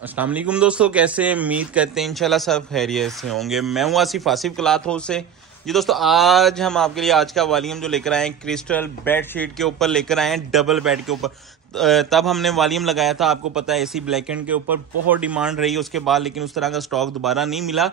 अस्सलाम वालेकुम दोस्तों, कैसे उम्मीद करते हैं इंशाल्लाह सब खैरियत से होंगे। मैं हूँ आसिफ आसिफ क्लॉथ हाउस से। जी दोस्तों, आज हम आपके लिए आज का वॉल्यूम जो लेकर आए हैं क्रिस्टल बेड शीट के ऊपर लेकर आए हैं, डबल बेड के ऊपर। तब हमने वॉल्यूम लगाया था, आपको पता है एसी ब्लैक एंड के ऊपर बहुत डिमांड रही उसके बाद, लेकिन उस तरह का स्टॉक दोबारा नहीं मिला।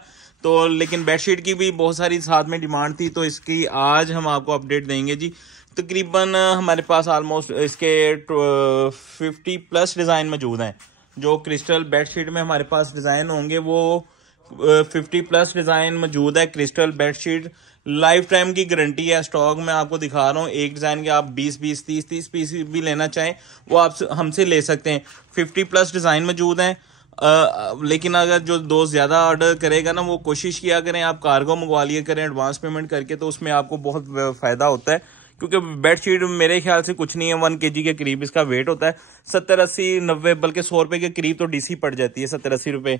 तो लेकिन बेडशीट की भी बहुत सारी साथ में डिमांड थी, तो इसकी आज हम आपको अपडेट देंगे जी। तकरीबन हमारे पास ऑलमोस्ट इसके 50 प्लस डिज़ाइन मौजूद हैं। जो क्रिस्टल बेडशीट में हमारे पास डिज़ाइन होंगे वो 50 प्लस डिज़ाइन मौजूद है। क्रिस्टल बेडशीट लाइफ टाइम की गारंटी है। स्टॉक में आपको दिखा रहा हूँ, एक डिज़ाइन के आप 20-20, 30-30 पीस भी लेना चाहें वो आप हमसे ले सकते हैं। 50 प्लस डिज़ाइन मौजूद हैं। लेकिन अगर जो दोस्त ज़्यादा ऑर्डर करेगा ना, वो कोशिश किया करें आप कार्गो मंगवा लिया करें एडवांस पेमेंट करके, तो उसमें आपको बहुत फ़ायदा होता है। क्योंकि बेडशीट मेरे ख्याल से कुछ नहीं है, 1 kg के करीब इसका वेट होता है। 70-80-90 बल्कि 100 रुपए के करीब तो डीसी पड़ जाती है। 70-80 रुपए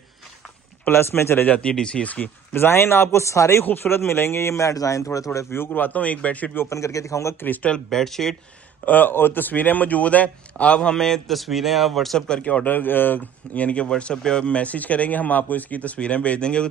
प्लस में चले जाती है डीसी इसकी। डिज़ाइन आपको सारे ही खूबसूरत मिलेंगे। ये मैं डिज़ाइन थोड़े थोड़े व्यू करवाता हूँ। एक बेडशीट भी ओपन करके दिखाऊंगा, क्रिस्टल बेडशीट, और तस्वीरें मौजूद है। आप हमें तस्वीरें आप व्हाट्सअप करके ऑर्डर यानी कि व्हाट्सअप पे मैसेज करेंगे, हम आपको इसकी तस्वीरें भेज देंगे।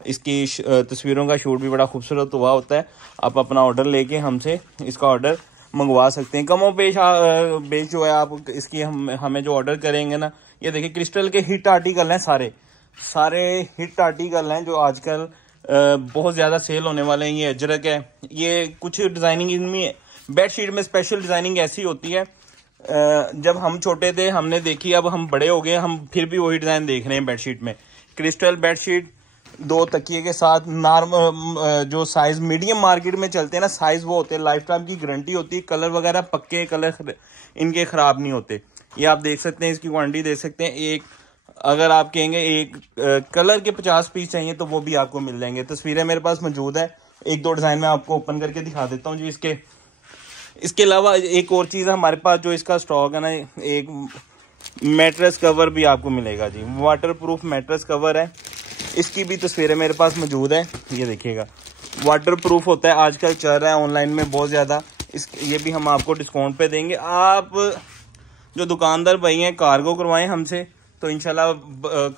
इसकी तस्वीरों का शूट भी बड़ा खूबसूरत हुआ होता है। आप अपना ऑर्डर लेके हमसे इसका ऑर्डर मंगवा सकते हैं। कमो बेच जो है आप इसकी हमें जो ऑर्डर करेंगे ना, ये देखिए क्रिस्टल के हिट आर्टिकल हैं, सारे हिट आर्टिकल हैं जो आजकल बहुत ज़्यादा सेल होने वाले हैं। ये अजरक है, ये कुछ डिज़ाइनिंग इनमें बेडशीट में स्पेशल डिज़ाइनिंग ऐसी होती है, जब हम छोटे थे हमने देखी, अब हम बड़े हो गए, हम फिर भी वही डिज़ाइन देख रहे हैं बेडशीट में। क्रिस्टल बेडशीट 2 तकिए के साथ नॉर्मल जो साइज मीडियम मार्केट में चलते हैं ना, साइज वो होते हैं, लाइफ टाइम की गारंटी होती है। कलर वगैरह पक्के कलर इनके खराब नहीं होते। ये आप देख सकते हैं, इसकी क्वांटिटी देख सकते हैं। एक अगर आप कहेंगे एक कलर के 50 पीस चाहिए तो वो भी आपको मिल जाएंगे। तस्वीरें मेरे पास मौजूद है, 1-2 डिज़ाइन में आपको ओपन करके दिखा देता हूँ जी। इसके अलावा एक और चीज़ है हमारे पास जो इसका स्टॉक है ना, एक मैट्रेस कवर भी आपको मिलेगा जी। वाटर प्रूफ मैट्रेस कवर है, इसकी भी तस्वीरें मेरे पास मौजूद है। ये देखिएगा, वाटर प्रूफ होता है, आजकल चल रहा है ऑनलाइन में बहुत ज़्यादा। ये भी हम आपको डिस्काउंट पे देंगे। आप जो दुकानदार भाई हैं कार्गो करवाएं हमसे, तो इंशाल्लाह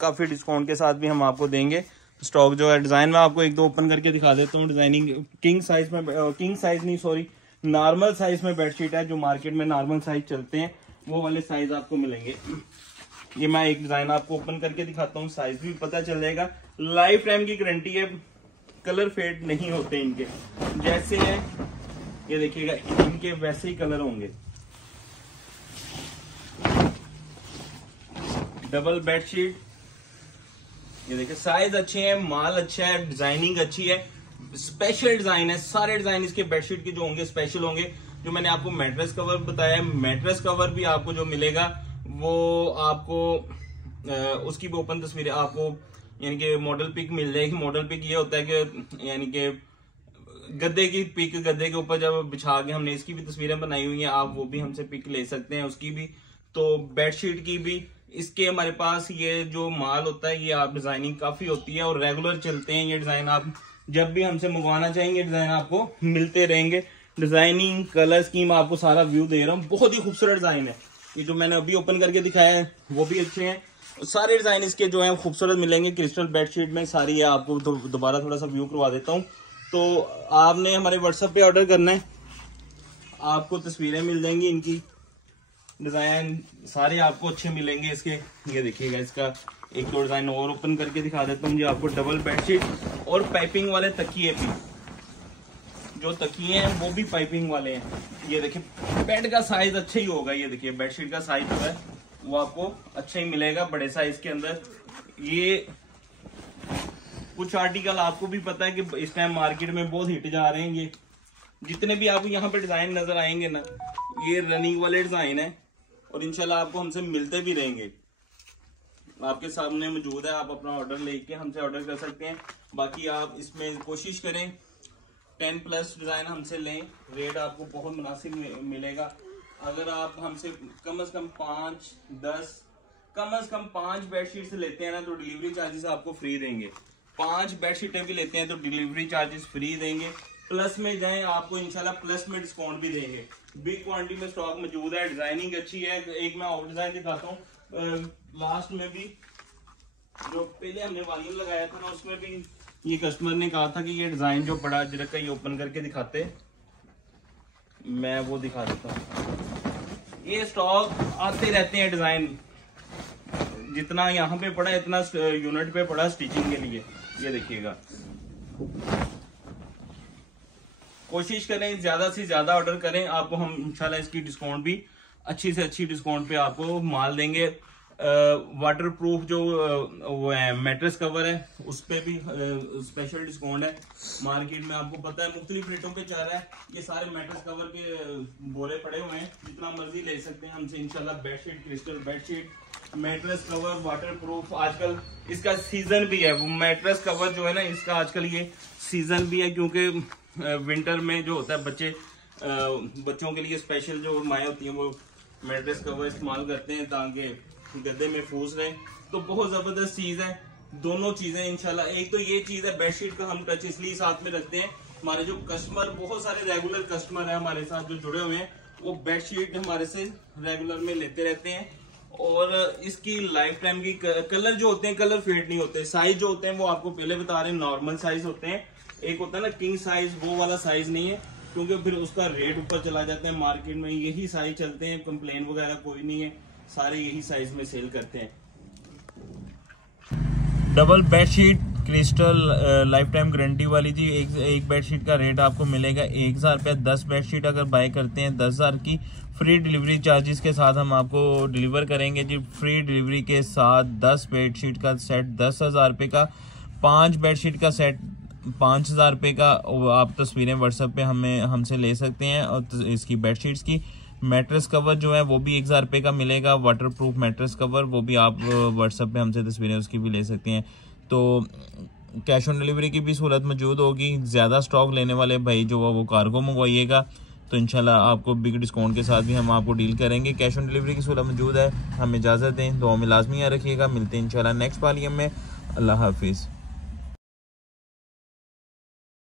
काफ़ी डिस्काउंट के साथ भी हम आपको देंगे। स्टॉक जो है डिज़ाइन में आपको 1-2 ओपन करके दिखा देता हूँ। डिज़ाइनिंग किंग साइज नहीं, सॉरी, नॉर्मल साइज में बेडशीट है। जो मार्केट में नॉर्मल साइज चलते हैं वो वाले साइज आपको मिलेंगे। ये मैं एक डिजाइन आपको ओपन करके दिखाता हूँ, साइज भी पता चल जाएगा। लाइफ टाइम की गारंटी है, कलर फेड नहीं होते इनके। जैसे है ये देखिएगा, इनके वैसे ही कलर होंगे। डबल बेडशीट, ये देखिए साइज अच्छे हैं, माल अच्छा है, डिजाइनिंग अच्छी है, स्पेशल डिजाइन है। सारे डिजाइन इसके बेडशीट के जो होंगे स्पेशल होंगे। जो मैंने आपको मैट्रेस कवर बताया, मैट्रेस कवर भी आपको जो मिलेगा वो आपको उसकी भी ओपन तस्वीरें आपको यानी कि मॉडल पिक मिल जाएगी। मॉडल पिक ये होता है कि यानी कि गद्दे की पिक, गद्दे के ऊपर जब बिछा के हमने इसकी भी तस्वीरें बनाई हुई हैं, आप वो भी हमसे पिक ले सकते हैं उसकी भी। तो बेडशीट की भी इसके हमारे पास ये जो माल होता है, ये आप डिजाइनिंग काफी होती है और रेगुलर चलते हैं ये डिजाइन। आप जब भी हमसे मंगवाना चाहेंगे डिजाइन आपको मिलते रहेंगे। डिजाइनिंग, कलर स्कीम आपको सारा व्यू दे रहा हूँ, बहुत ही खूबसूरत डिजाइन है। ये जो मैंने अभी ओपन करके दिखाया है वो भी अच्छे हैं। सारे डिजाइन इसके जो है खूबसूरत मिलेंगे क्रिस्टल बेडशीट में सारी है। आपको दोबारा थोड़ा सा व्यू करवा देता हूँ। तो आपने हमारे व्हाट्सएप पे ऑर्डर करना है, आपको तस्वीरें मिल जाएंगी, इनकी डिजाइन सारे आपको अच्छे मिलेंगे इसके। ये देखिएगा, इसका 1-2 डिजाइन और ओपन करके दिखा देता हूँ जी आपको। डबल बेडशीट और पाइपिंग वाले तकिए भी, जो तकिए हैं वो भी पाइपिंग वाले हैं। ये देखिए, बेड का साइज अच्छा ही होगा। ये देखिए बेडशीट का साइज जो है वो आपको अच्छा ही मिलेगा, बड़े साइज के अंदर। ये कुछ आर्टिकल आपको भी पता है कि इस टाइम मार्केट में बहुत हिट जा रहे हैं। ये जितने भी आपको यहाँ पे डिजाइन नजर आएंगे ना, ये रनिंग वाले डिजाइन है और इंशाल्लाह आपको हमसे मिलते भी रहेंगे। आपके सामने मौजूद है, आप अपना ऑर्डर लेके हमसे ऑर्डर कर सकते हैं। बाकी आप इसमें कोशिश करें 10 प्लस डिजाइन हमसे लें, रेट आपको बहुत मुनासिब मिलेगा। अगर आप हमसे कम से कम 5 बेडशीट लेते हैं ना, तो डिलीवरी चार्जेस आपको फ्री देंगे। 5 बेडशीटें भी लेते हैं तो डिलीवरी चार्जेस फ्री देंगे। प्लस में जाएं आपको इंशाल्लाह प्लस में डिस्काउंट भी देंगे। बिग क्वांटिटी में स्टॉक मौजूद है, डिजाइनिंग अच्छी है। एक मैं और डिजाइन दिखाता हूँ, लास्ट में भी जो पहले हमने वॉल्यूम लगाया था ना, उसमें भी ये कस्टमर ने कहा था कि ये डिजाइन जो पड़ा जरा कहीं ओपन करके दिखाते, मैं वो दिखा देता हूँ। ये स्टॉक आते रहते हैं डिजाइन, जितना यहाँ पे पड़ा इतना यूनिट पे पड़ा स्टिचिंग के लिए। ये देखिएगा, कोशिश करें ज्यादा से ज्यादा ऑर्डर करें, आपको हम इंशाल्लाह इसकी डिस्काउंट भी अच्छी से अच्छी डिस्काउंट पे आपको माल देंगे। वाटर प्रूफ जो वो है मैट्रेस कवर है, उस पे भी स्पेशल डिस्काउंट है। मार्केट में आपको पता है मुख्तलिफ रेटों पे चल रहा है। ये सारे मैट्रेस कवर के बोरे पड़े हुए हैं, जितना मर्जी ले सकते हैं हमसे इंशाल्लाह। Bedsheet, crystal bedsheet, mattress cover water proof, आजकल इसका सीजन भी है। वो मैट्रेस कवर जो है ना, इसका आजकल ये सीजन भी है, क्योंकि विंटर में जो होता है बच्चों के लिए स्पेशल जो माएँ होती हैं वो मैट्रेस कवर इस्तेमाल करते हैं ताकि गद्दे में फूस रहे। तो बहुत जबरदस्त चीज है, दोनों चीजें इंशाल्लाह। एक तो ये चीज है, बेडशीट का हम टच इसलिए साथ में रखते हैं, हमारे जो कस्टमर, बहुत सारे रेगुलर कस्टमर है हमारे साथ जो जुड़े हुए हैं, वो बेडशीट हमारे से रेगुलर में लेते रहते हैं। और इसकी लाइफ टाइम की कलर जो होते हैं, कलर फेड नहीं होते। साइज जो होते हैं वो आपको पहले बता रहे हैं, नॉर्मल साइज होते हैं। एक होता है ना किंग साइज, वो वाला साइज नहीं है, क्योंकि फिर उसका रेट ऊपर चला जाता है। मार्केट में यही साइज चलते हैं, कंप्लेन वगैरह कोई नहीं है, सारे यही साइज में सेल करते हैं। Double bedsheet crystal life time guarantee वाली जी। एक बेडशीट का रेट आपको मिलेगा 1000 रुपया। 10 बेडशीट अगर बाय करते हैं 10,000 की, फ्री डिलीवरी चार्जेस के साथ हम आपको डिलीवर करेंगे जी। फ्री डिलीवरी के साथ 10 बेडशीट का सेट 10,000 रुपये का, 5 बेडशीट का सेट 5,000 रुपये का। आप तस्वीरें व्हाट्सएप पे हमसे ले सकते हैं। और इसकी बेडशीट्स की मैट्रेस कवर जो है वो भी 1000 रुपये का मिलेगा। वाटर प्रूफ मैट्रेस कवर, वो भी आप व्हाट्सएप पे हमसे तस्वीरें उसकी भी ले सकते हैं। तो कैश ऑन डिलीवरी की भी सहूलत मौजूद होगी। ज़्यादा स्टॉक लेने वाले भाई जो है वो कार्गो मंगवाइएगा, तो इंशाल्लाह आपको बिग डिस्काउंट के साथ भी हम आपको डील करेंगे। कैश ऑन डिलीवरी की सहूलत मौजूद है। हमें इजाज़त दें, दुआ में लाजमी याद रखिएगा। मिलते हैं इंशाल्लाह नेक्स्ट वालियम में। अल्लाह हाफिज़।